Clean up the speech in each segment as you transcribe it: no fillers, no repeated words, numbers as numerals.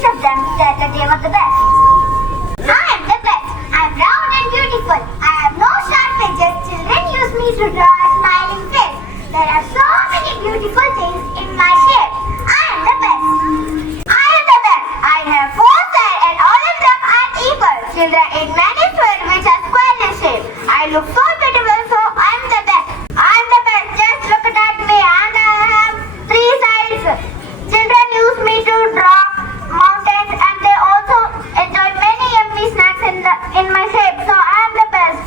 each of them said that they were the best. I am the best. I am round and beautiful. I have no sharp edges. Children use me to draw a smiling face. There are so many beautiful things in my shape. I am the best. I am the best. I have four sides and all of them are equal. Children eat many food which are square in shape. I look so beautiful, so I am the best. I am the best. Just look at me and I have three sides. Children use me to draw mountains and they also enjoy many yummy snacks in my shape. So I am the best.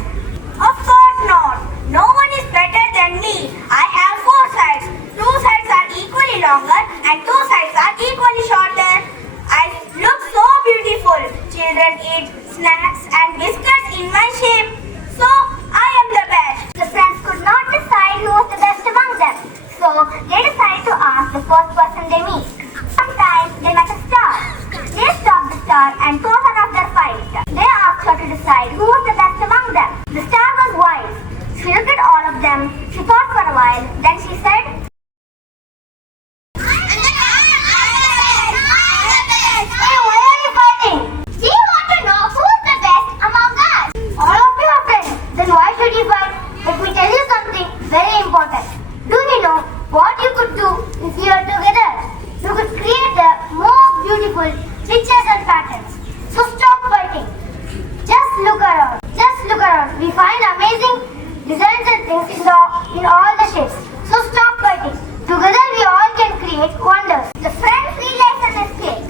Of course not. No one is better than me. I have four sides. Two sides are equally longer and two sides are equally shorter. I look so beautiful. Children eat snacks and biscuits in my shape. So I am the best. The friends could not decide who was the best among them. So they decided to ask the first person they meet. Sometimes they met a star. They stopped the star and told her of their fight. They asked her to decide who was the best among them. The star was wise. She looked at all of them. She thought for a while. Then she said, "Hey, why are you fighting? We want to know who's the best among us. All of you are friends. Then why should you fight? Let me tell you something very important. Do you know what you could do if you are together? You could create the more beautiful pictures and patterns. So stop fighting. Just look around. Just look around. We find amazing designs and things in all the shapes. So stop fighting. Together we all can create wonders." The friends realized a mistake.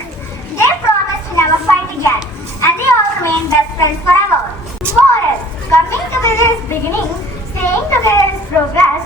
They promised to never fight again. And they all remained best friends forever. Moral: coming together is beginning. Staying together is progress.